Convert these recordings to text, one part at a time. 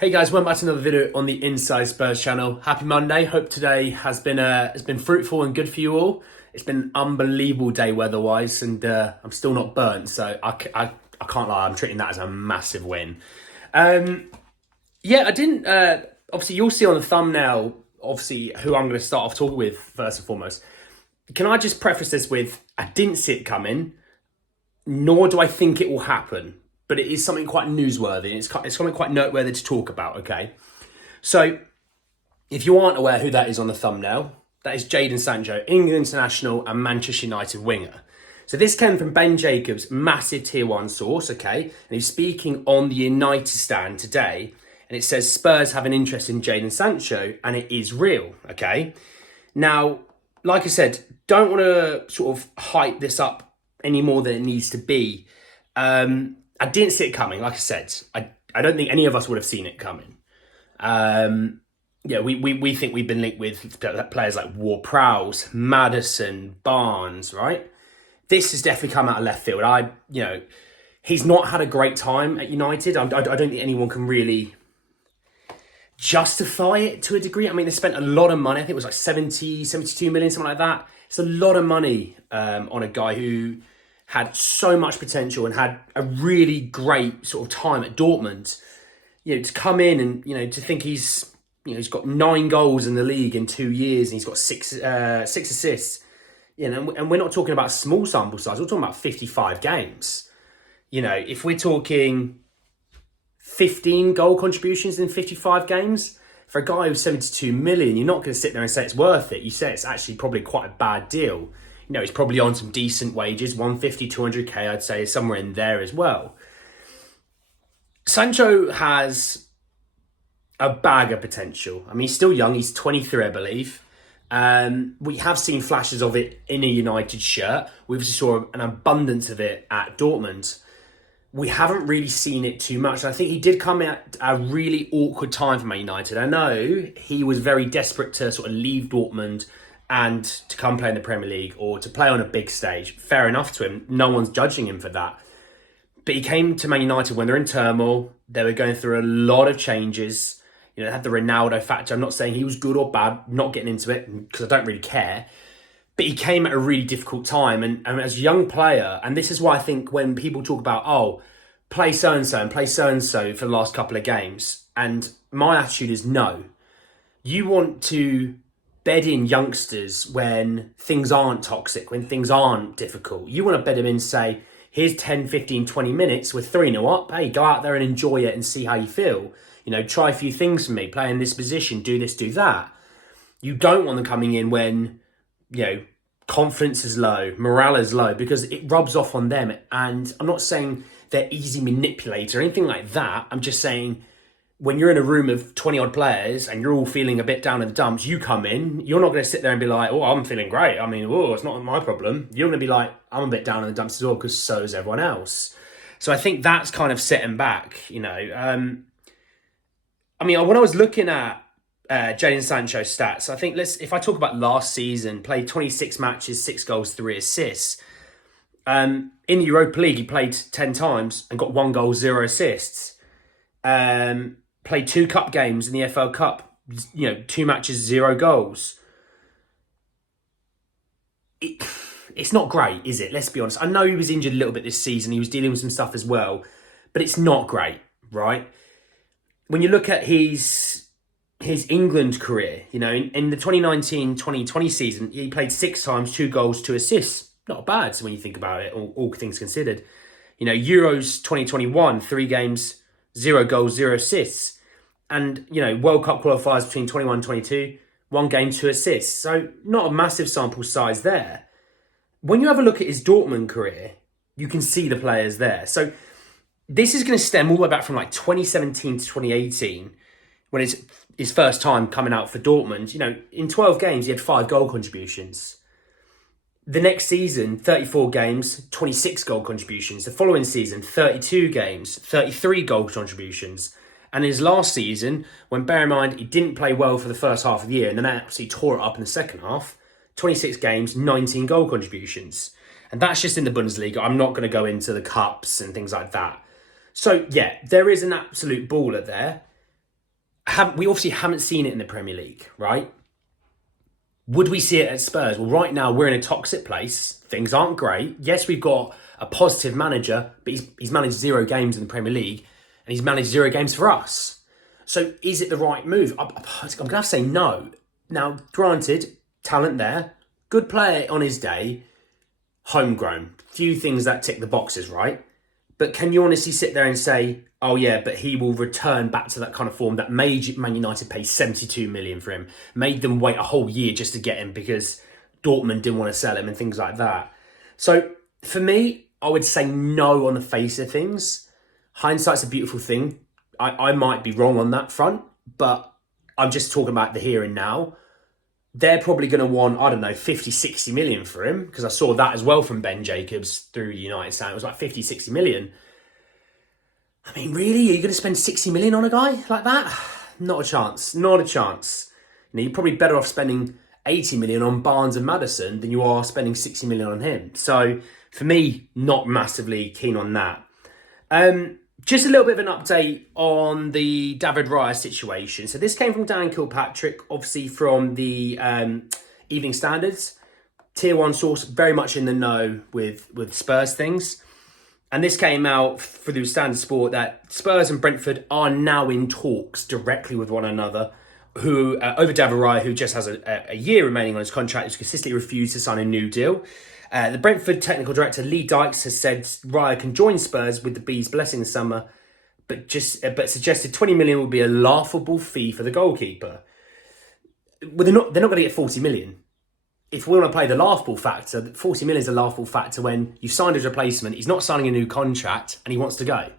Hey guys, welcome back to another video on the Inside Spurs channel. Happy Monday. Hope today has been fruitful and good for you all. It's been an unbelievable day weather-wise, and I'm still not burnt, so I can't lie. I'm treating that as a massive win. Yeah, I didn't. Obviously, you'll see on the thumbnail. Obviously, who I'm going to start off talking with first and foremost. Can I just preface this with I didn't see it coming, nor do I think it will happen. But it is something quite newsworthy. It's something quite noteworthy to talk about, okay? So, if you aren't aware who that is on the thumbnail, that is Jadon Sancho, England international and Manchester United winger. So this came from Ben Jacobs, massive tier 1 source, okay? And he's speaking on the United stand today. And it says Spurs have an interest in Jadon Sancho, and it is real, okay? Now, like I said, don't want to sort of hype this up any more than it needs to be. I didn't see it coming, like I said. I don't think any of us would have seen it coming. Yeah, we think we've been linked with players like Ward-Prowse, Maddison, Barnes, right? This has definitely come out of left field. He's not had a great time at United. I don't think anyone can really justify it to a degree. I mean, they spent a lot of money. I think it was like 72 million, something like that. It's a lot of money on a guy who had so much potential and had a really great sort of time at Dortmund. To come in and, to think he's got 9 goals in the league in 2 years and he's got six assists. And we're not talking about small sample size. We're talking about 55 games. If we're talking 15 goal contributions in 55 games, for a guy who's 72 million, you're not going to sit there and say it's worth it. You say it's actually probably quite a bad deal. He's probably on some decent wages, 150, 200k, I'd say, somewhere in there as well. Sancho has a bag of potential. I mean, he's still young. He's 23, I believe. We have seen flashes of it in a United shirt. We obviously saw an abundance of it at Dortmund. We haven't really seen it too much. And I think he did come at a really awkward time for Man United. I know he was very desperate to sort of leave Dortmund and to come play in the Premier League or to play on a big stage. Fair enough to him. No one's judging him for that. But he came to Man United when they're in turmoil. They were going through a lot of changes. They had the Ronaldo factor. I'm not saying he was good or bad, not getting into it because I don't really care. But he came at a really difficult time. And as a young player, and this is why I think when people talk about, play so-and-so and play so-and-so for the last couple of games. And my attitude is no. You want to bed in youngsters when things aren't toxic, when things aren't difficult. You want to bed them in and say, here's 10, 15, 20 minutes with 3-0 up. Hey, go out there and enjoy it and see how you feel. Try a few things for me. Play in this position. Do this, do that. You don't want them coming in when, confidence is low, morale is low, because it rubs off on them. And I'm not saying they're easy manipulators or anything like that. I'm just saying when you're in a room of 20 odd players and you're all feeling a bit down in the dumps, you come in, you're not going to sit there and be like, I'm feeling great. I mean, it's not my problem. You're going to be like, I'm a bit down in the dumps as well because so is everyone else. So I think that's kind of setting back, when I was looking at Jadon Sancho's stats, I think if I talk about last season, played 26 matches, 6 goals, 3 assists. In the Europa League, he played 10 times and got 1 goal, 0 assists. Played 2 cup games in the FL Cup, 2 matches, 0 goals. It's not great, is it? Let's be honest. I know he was injured a little bit this season. He was dealing with some stuff as well, but it's not great, right? When you look at his England career, in the 2019-2020 season, he played 6 times, 2 goals, 2 assists. Not bad when you think about it, all things considered. Euros 2021, 3 games, 0 goals, 0 assists. And, World Cup qualifiers between 21 and 22, 1 game, 2 assists. So not a massive sample size there. When you have a look at his Dortmund career, you can see the players there. So this is going to stem all the way back from like 2017 to 2018, when it's his first time coming out for Dortmund. In 12 games, he had 5 goal contributions. The next season, 34 games, 26 goal contributions. The following season, 32 games, 33 goal contributions. And his last season, when bear in mind he didn't play well for the first half of the year and then absolutely tore it up in the second half, 26 games, 19 goal contributions. And that's just in the Bundesliga. I'm not going to go into the cups and things like that. So, yeah, there is an absolute baller there. we obviously haven't seen it in the Premier League, right? Would we see it at Spurs? Well, right now we're in a toxic place. Things aren't great. Yes, we've got a positive manager, but he's managed 0 games in the Premier League, and he's managed 0 games for us. So is it the right move? I'm going to have to say no. Now, granted, talent there, good player on his day, homegrown. Few things that tick the boxes, right? But can you honestly sit there and say, oh yeah, but he will return back to that kind of form that made Man United pay 72 million for him, made them wait a whole year just to get him because Dortmund didn't want to sell him and things like that. So for me, I would say no on the face of things. Hindsight's a beautiful thing. I might be wrong on that front, but I'm just talking about the here and now. They're probably going to want, I don't know, 50, 60 million for him, because I saw that as well from Ben Jacobs through United saying it was like 50, 60 million. I mean, really? Are you going to spend 60 million on a guy like that? Not a chance. Not a chance. You're probably better off spending 80 million on Barnes and Maddison than you are spending 60 million on him. So for me, not massively keen on that. Just a little bit of an update on the David Raya situation. So this came from Dan Kilpatrick, obviously from the Evening Standards. Tier 1 source, very much in the know with Spurs things. And this came out through Standard Sport that Spurs and Brentford are now in talks directly with one another over David Raya, who just has a year remaining on his contract, who's consistently refused to sign a new deal. The Brentford technical director Lee Dykes has said Raya can join Spurs with the Bees' blessing this summer, but suggested 20 million would be a laughable fee for the goalkeeper. Well, they're not going to get 40 million. If we want to play the laughable factor, 40 million is a laughable factor when you've signed his replacement, he's not signing a new contract, and he wants to go.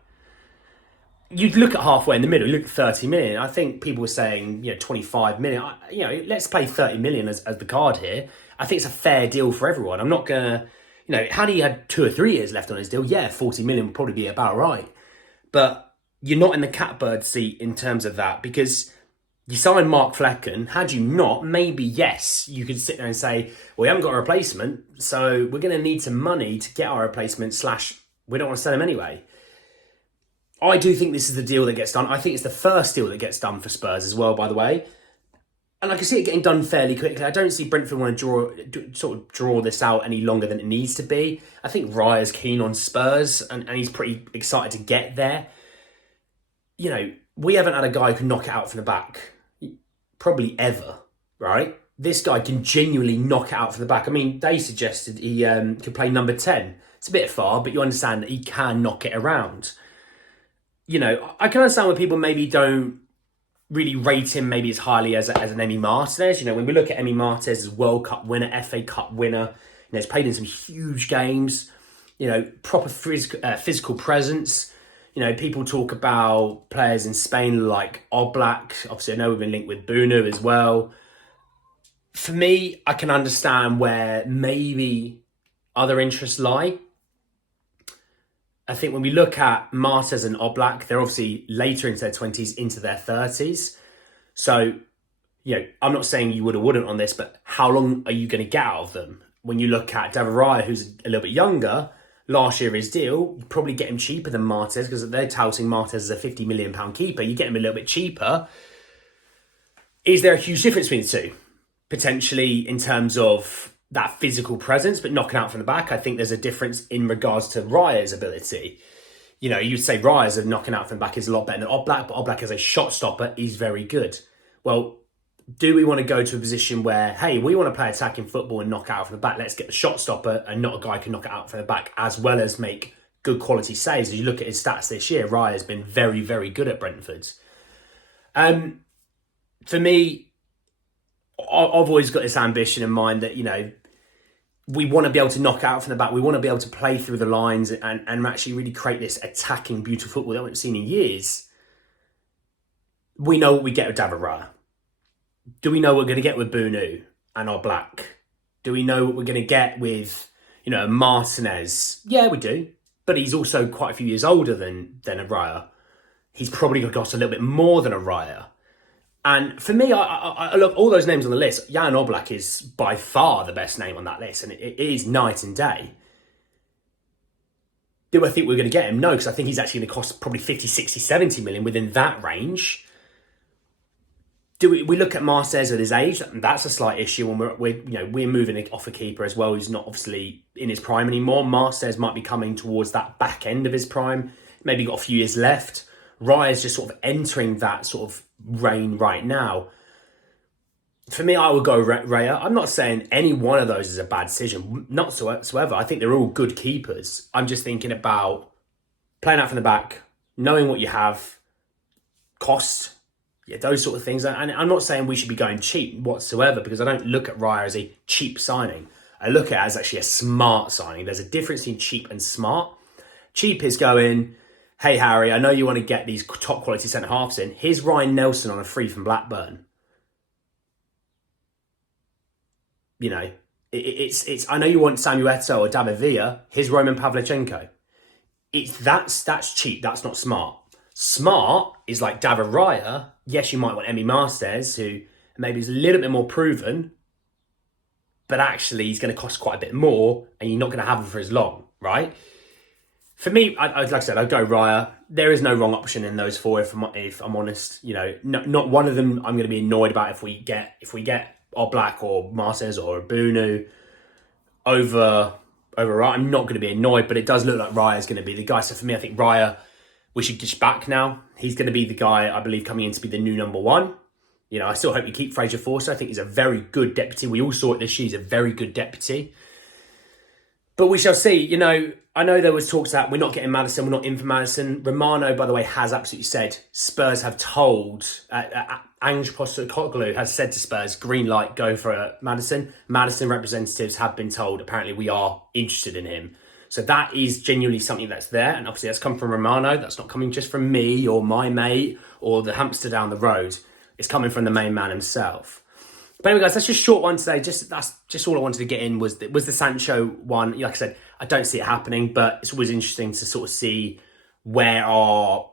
You'd look at halfway in the middle, you look at 30 million. I think people were saying, 25 million. Let's play 30 million as the card here. I think it's a fair deal for everyone. I'm not going to, had he had 2 or 3 years left on his deal, 40 million would probably be about right. But you're not in the catbird seat in terms of that, because you signed Mark Flecken. Had you not, maybe yes, you could sit there and say, well, we haven't got a replacement, so we're going to need some money to get our replacement, / we don't want to sell him anyway. I do think this is the deal that gets done. I think it's the first deal that gets done for Spurs as well, by the way. And I can see it getting done fairly quickly. I don't see Brentford want to draw this out any longer than it needs to be. I think Raya's keen on Spurs, and he's pretty excited to get there. We haven't had a guy who can knock it out from the back, probably ever, right? This guy can genuinely knock it out from the back. I mean, they suggested he could play number 10. It's a bit far, but you understand that he can knock it around. I can understand why people maybe don't really rate him maybe as highly as an Emi Martinez. When we look at Emi Martinez as World Cup winner, FA Cup winner, he's played in some huge games, proper physical presence. People talk about players in Spain like Oblak. Obviously, I know we've been linked with Bunu as well. For me, I can understand where maybe other interests lie. I think when we look at Martez and Oblak, they're obviously later into their 20s, into their 30s. So, I'm not saying you would or wouldn't on this, but how long are you going to get out of them? When you look at David Raya, who's a little bit younger, last year his deal, you probably get him cheaper than Martez, because they're touting Martez as a £50 million keeper. You get him a little bit cheaper. Is there a huge difference between the two? Potentially in terms of that physical presence, but knocking out from the back. I think there's a difference in regards to Raya's ability. You'd say Raya's knocking out from the back is a lot better than Oblak, but Oblak as a shot stopper is very good. Well, do we want to go to a position where, hey, we want to play attacking football and knock out from the back, let's get the shot stopper and not a guy who can knock it out from the back, as well as make good quality saves? As you look at his stats this year, Raya has been very, very good at Brentford. For me, I've always got this ambition in mind that, we want to be able to knock out from the back. We want to be able to play through the lines and actually really create this attacking, beautiful football that we haven't seen in years. We know what we get with David Raya. Do we know what we're going to get with Bunu and Oblak? Do we know what we're going to get with, Martinez? Yeah, we do. But he's also quite a few years older than a Raya. He's probably going to cost a little bit more than a Raya. And for me, I look, all those names on the list, Jan Oblak is by far the best name on that list, and it is night and day. Do I think we're going to get him? No, because I think he's actually going to cost probably 50, 60, 70 million within that range. we look at Martinez at his age? That's a slight issue when we're moving off a keeper as well who's not obviously in his prime anymore. Martinez might be coming towards that back end of his prime. Maybe got a few years left. Raya's just sort of entering that sort of reign right now. For me, I would go Raya. I'm not saying any one of those is a bad decision, not whatsoever. I think they're all good keepers. I'm just thinking about playing out from the back, knowing what you have, cost, yeah, those sort of things. And I'm not saying we should be going cheap whatsoever, because I don't look at Raya as a cheap signing. I look at it as actually a smart signing. There's a difference between cheap and smart. Cheap is going, hey, Harry, I know you want to get these top quality centre-halves in. Here's Ryan Nelson on a free from Blackburn. You know, it's. I know you want Samuel Eto'o or David Villa. Here's Roman Pavlyuchenko. That's cheap. That's not smart. Smart is like David Raya. Yes, you might want Emi Martinez, who maybe is a little bit more proven, but actually he's going to cost quite a bit more, and you're not going to have him for as long, right? For me, like I said, I'd go Raya. There is no wrong option in those four, if I'm honest. You know, not one of them I'm going to be annoyed about if we get Black or Martinez or Bunu over Raya. I'm not going to be annoyed, but it does look like Raya is going to be the guy. So for me, I think Raya, we should dish back now. He's going to be the guy, I believe, coming in to be the new number one. You know, I still hope you keep Fraser Forster. I think he's a very good deputy. We all saw it this year. He's a very good deputy. But we shall see. You know, I know there was talks that we're not getting Maddison, we're not in for Maddison. Romano, by the way, has absolutely said, Spurs have told, Ange Postecoglou has said to Spurs, green light, go for Maddison. Maddison representatives have been told, apparently we are interested in him. So that is genuinely something that's there. And obviously that's come from Romano. That's not coming just from me or my mate or the hamster down the road. It's coming from the main man himself. But anyway, guys, that's just a short one today. That's just all I wanted to get in was the Sancho one. Like I said, I don't see it happening, but it's always interesting to sort of see where our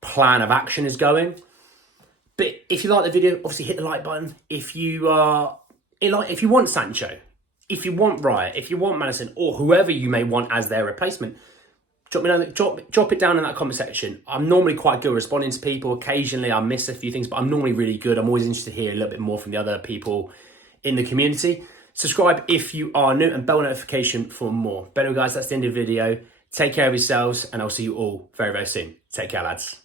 plan of action is going. But if you like the video, obviously hit the like button. If you want Sancho, if you want Raya, if you want Maddison, or whoever you may want as their replacement, drop it down in that comment section. I'm normally quite good responding to people. Occasionally I miss a few things, but I'm normally really good. I'm always interested to hear a little bit more from the other people in the community. Subscribe if you are new and bell notification for more. But anyway, guys, that's the end of the video. Take care of yourselves, and I'll see you all very, very soon. Take care, lads.